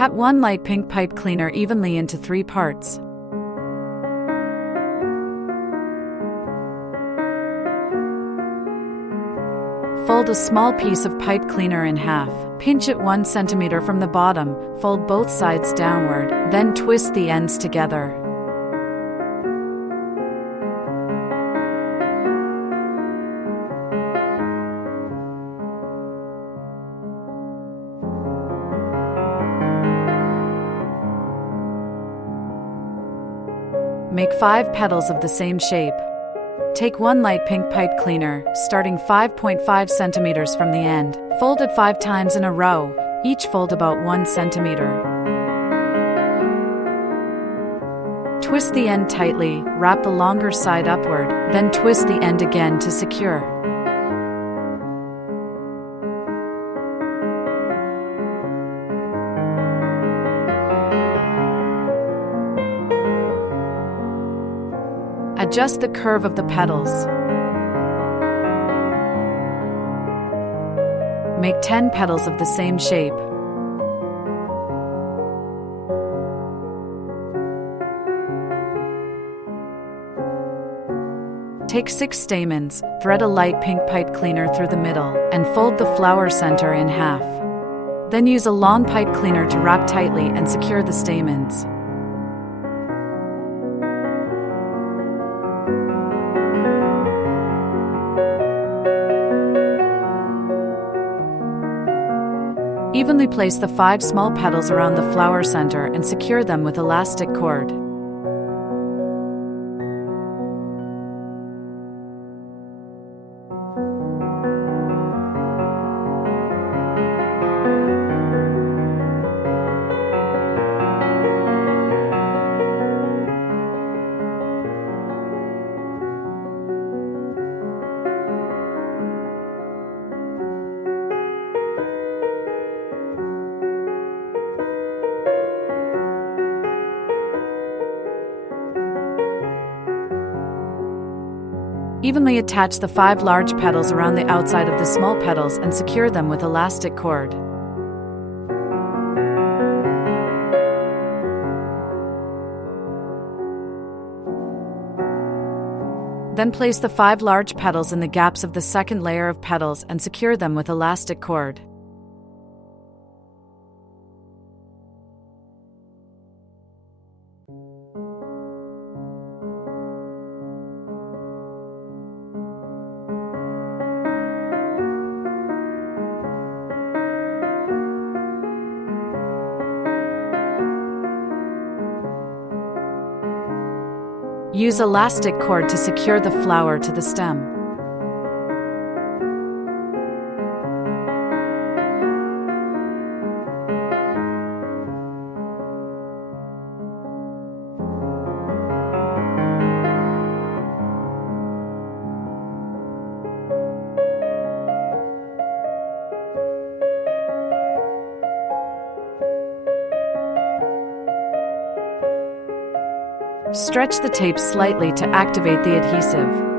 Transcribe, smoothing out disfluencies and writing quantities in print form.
Cut one light pink pipe cleaner evenly into 3 parts. Fold a small piece of pipe cleaner in half. Pinch it 1 centimeter from the bottom, fold both sides downward, then twist the ends together. Make 5 petals of the same shape. Take 1 light pink pipe cleaner, starting 5.5 centimeters from the end. Fold it 5 times in a row, each fold about 1 centimeter. Twist the end tightly, wrap the longer side upward, then twist the end again to secure. Adjust the curve of the petals. Make 10 petals of the same shape. Take 6 stamens, thread a light pink pipe cleaner through the middle, and fold the flower center in half. Then use a long pipe cleaner to wrap tightly and secure the stamens. Evenly place the 5 small petals around the flower center and secure them with elastic cord. Evenly attach the 5 large petals around the outside of the small petals and secure them with elastic cord. Then place the 5 large petals in the gaps of the second layer of petals and secure them with elastic cord. Use elastic cord to secure the flower to the stem. Stretch the tape slightly to activate the adhesive.